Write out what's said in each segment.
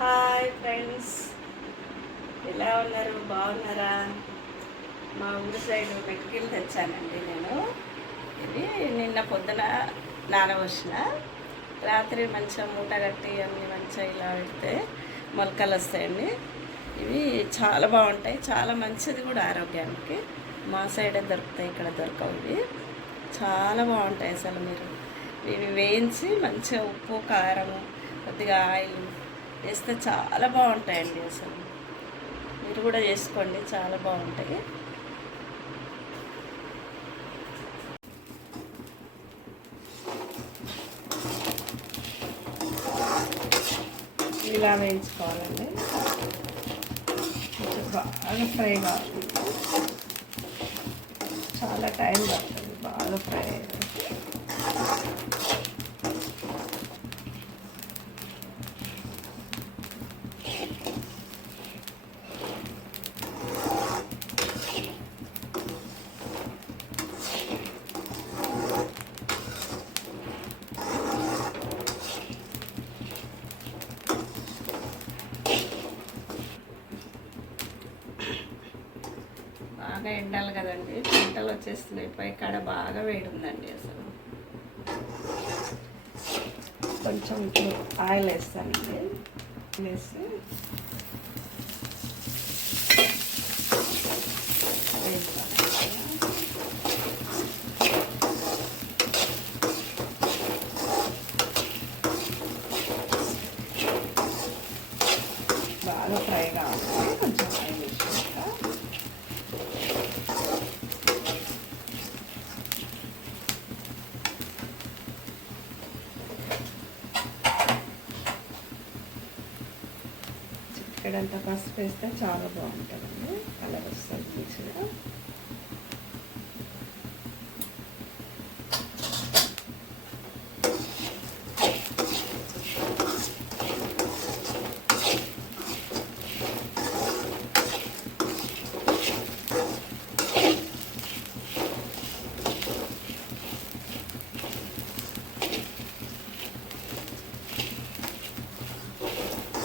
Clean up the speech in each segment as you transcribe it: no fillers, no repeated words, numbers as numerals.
Hi friends, ఎలా ఉన్నారు? బాగున్నారా? మా ఊరి సైడ్ మెట్కిలు తెచ్చానండి నేను. ఇది నిన్న పొద్దున నానబోసిన, రాత్రి మంచిగా మూట కట్టి అన్ని మంచిగా ఇలా పెడితే మొలకలు వస్తాయండి. ఇవి చాలా బాగుంటాయి, చాలా మంచిది కూడా ఆరోగ్యానికి. మా సైడే దొరుకుతాయి, ఇక్కడ దొరకవు. ఇవి చాలా బాగుంటాయి. అసలు మీరు ఇవి వేయించి మంచిగా ఉప్పు కారం కొద్దిగా ఆయిల్ వేస్తే చాలా బాగుంటాయండి. అసలు మీరు కూడా చేసుకోండి, చాలా బాగుంటాయి. ఇలా వేయించుకోవాలండి, కొంచెం బాగా ఫ్రై కావాలి. చాలా టైం పడుతుంది బాగా ఫ్రై అయ్యేది. బాగా ఎండాలి కదండి, పంటలు వచ్చేస్తున్నాయి. పై కాడ బాగా వేడి ఉందండి. అసలు కొంచెం ఇప్పుడు ఆయిల్ వేస్తానండి, వేసి బాగా ఫ్రై కావాలి. కొంచెం ఆయిల్ వేసాక ఇక్కడంతా పసుపు వేస్తే చాలా బాగుంటుందండి, కలర్ వస్తుంది మంచిగా.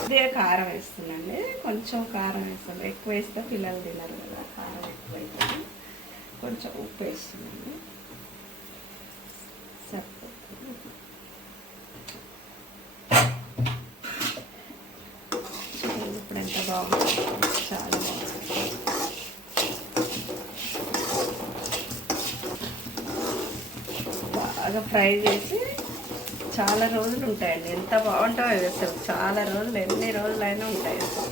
ఇదే కారం వేస్తుందండి, కొంచెం కారం వేస్తాను. ఎక్కువ వేస్తే పిల్లలు తినరు కదా, కారం ఎక్కువ అవుతుంది. కొంచెం ఉప్పు వేస్తున్నాను, సరిపోతుంది. ఇప్పుడు ఎంత బాగుంటుంది, చాలా బాగుంటుంది. బాగా ఫ్రై చేసి చాలా రోజులు ఉంటాయండి. ఎంత బాగుంటాయో అసలు, చాలా రోజులు, ఎన్ని రోజులైనా ఉంటాయి. అసలు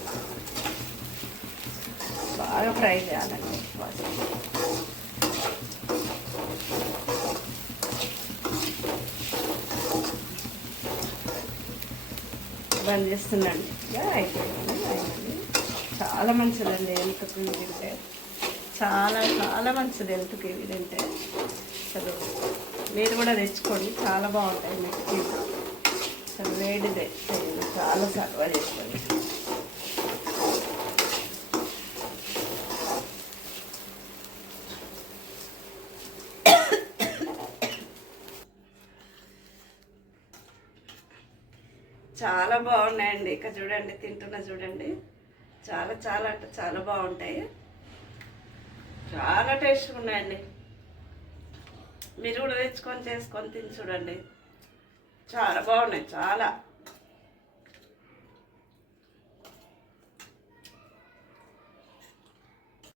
బాగా ఫ్రై చేయాలండి. బంద్ చేస్తున్నాండి, ఇక అయిపోయింది. చాలా మంచిదండి హెల్త్కి ఇవి తింటే, చాలా చాలా మంచిది హెల్త్కి ఇవి తింటే. అసలు మీరు కూడా తెచ్చుకోండి, చాలా బాగుంటాయి. మీకు అసలు వేడిదే, చాలా సర్వ చేసుకోండి. చాలా బాగున్నాయండి. ఇక చూడండి, తింటున్నా చూడండి. చాలా చాలా అంటే చాలా బాగుంటాయి, చాలా టేస్ట్గా ఉన్నాయండి. మీరు కూడా తెచ్చుకొని చేసుకొని తిని చూడండి, చాలా బాగున్నాయి. చాలా